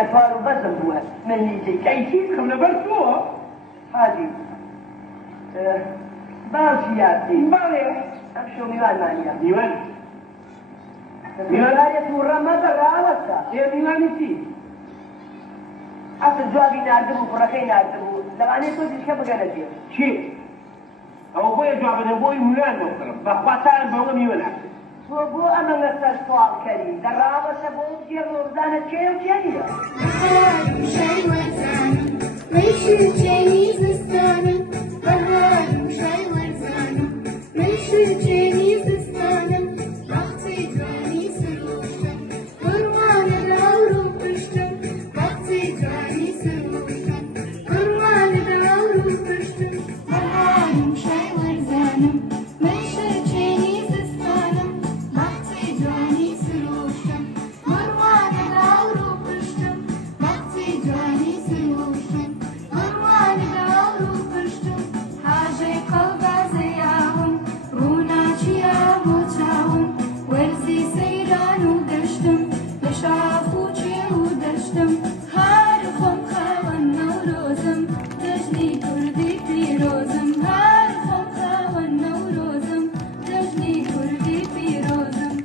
أطفال بزم هو من يجي كيفكم لبرتوه هذه باشياتي بالي أمشوا ميوان مانيا ميوان ميوان يتورى ماذا رأوتا يا ميوان تي أصل جوابي نعدمه فرقين نعدمه لغاني توجد كيف قالت شيء أو بوي جواب نبوي ميوان نوكرم بخواتان بوغ ميوان وبو أما مثل سؤال كريم درابة سبوه جير نوردانة شيء وشيء شيء ورزانة ريشو تشينيز نستانة بهايم شيء ورزانة ريشو تشينيز نستانة بختي جاني سروشة قرمان الأورو بشتم بختي جاني سروشة قرمان الأورو بشتم بهايم شيء ورزانة ريشو تشينيز نستانة بختي جاني سروشة قرمان الأورو بشتم بختي جاني سروشة قرمان الأورو بشتم حاجة قلبا زياهم رونا چياهو چاهم ورزي سيرانو دشتم لشافو چيهو دشتم خارخم خاون نوروزم دجني كردي پیروزم خارخم خاون نوروزم دجني كردي پیروزم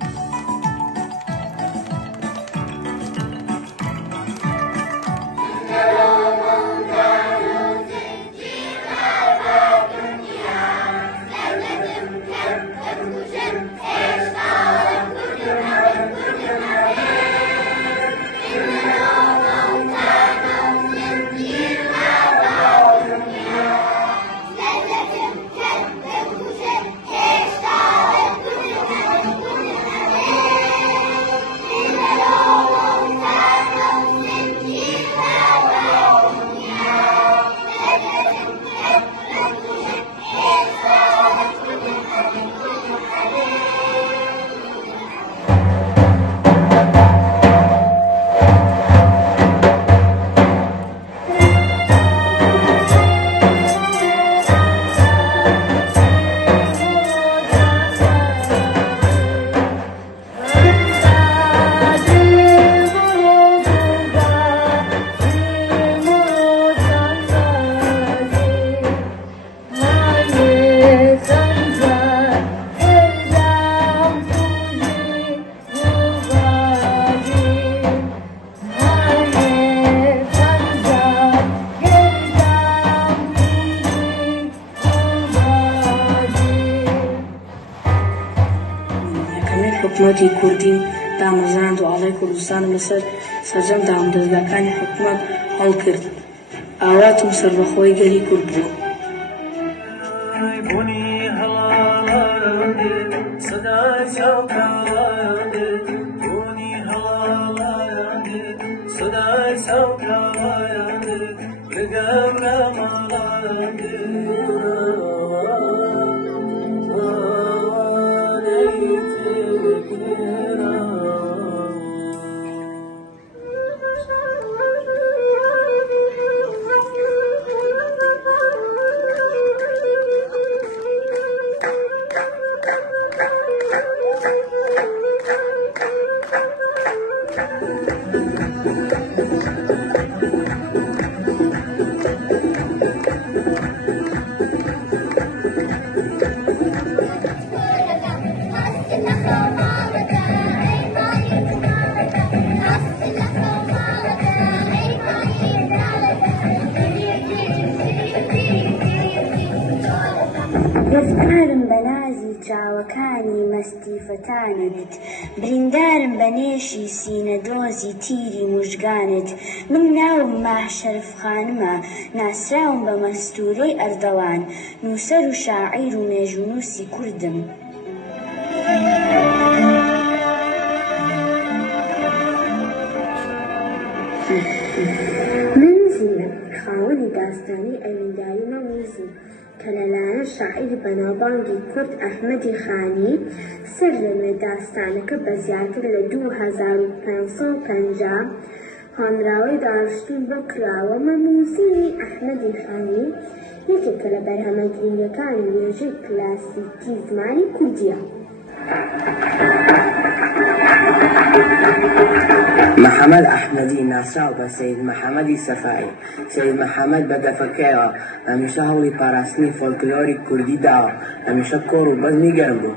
حکومەتی کوردی دامەزراند و ئاڵای کوردستانم لەسەر سەرجەم دامەدەستگاکانی حکومەت هەڵکرد. ئاواتم سەربەخۆی گەلی کورد بوو. نازی چاوەکانی مەستیفەتانت بریندارم بە نێشی سینە دۆزی تیری موژگانت من ناوم ماح شەرف خانمە ناسراوم بە مەستورەی ئەردەوان نووسەر و شاعیر و مێژونووسی کوردم من زینە خاوەنی داستانی ئەوینداری مەموزم کە لەلایەن شاعیری بەناوبانگی کورد ئەحمەدی خانی سەر لەنوێ داستانەکە بە زیاتر لە 2550 هەنراوەی داڕشتوون بۆ کراوە مەموزینی ئەحمەدی خانی یەکێکە لە بەرهەمە گرنگەکانی وێژەی کلاسیکی زمانی کوردیە. محەممەد ئەحمەدی ناسراو بە سەید محەممەدی سەفایی سەید محەممەد بە دەفەکەیەوە هەمیشە هەوڵی پاراستنی فۆلکلۆری کوردی داوە هەمیشە کۆڕ و بەزمی گەرم بوو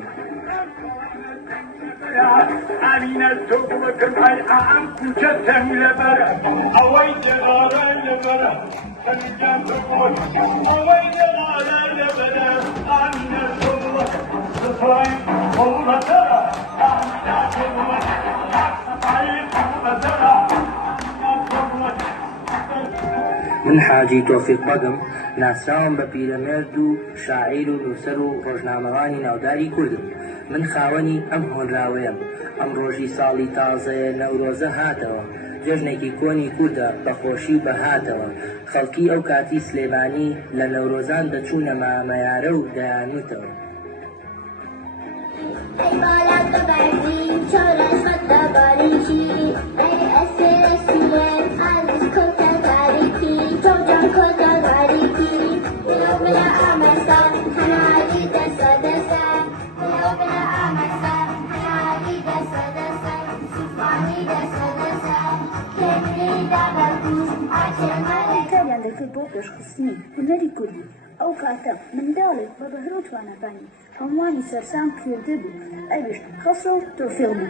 من حاجی تۆفیق بەگم ناسراوم بە پیرەمێرد و شاعیر و نووسەر و ڕۆژنامەوانی ناوداری کوردم من خاوەنی ئەم هۆنراوەیەم ئەم ڕۆژی ساڵی تازەیە نەورۆزە هاتەوە جێژنێکی کۆنی کووردە بەخۆشی بەهاتەوە خەڵکی ئەو کاتی سلێمانی لە نەورۆزان دەچوونە مامەیارە و دەیانوتەوە کاریان دەکرد بۆ پێشخستنی هونەری کوردی ئەو کاتە منداڵێک بە بەهرە و توانەکانی هەمووانی سەرسام کردە بوو ئەویش خەسە و تۆفیق بوو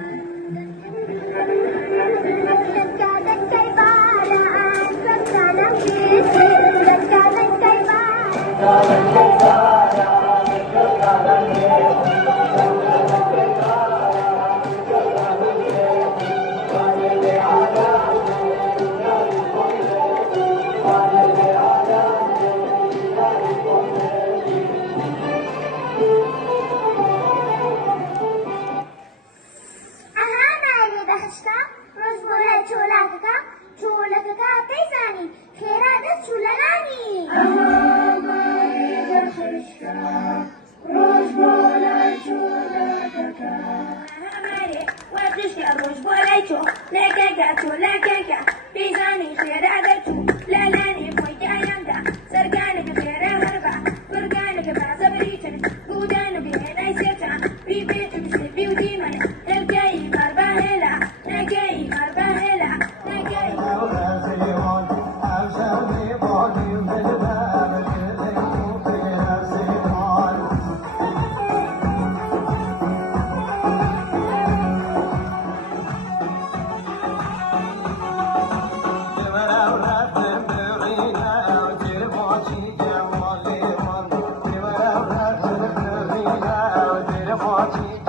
Watching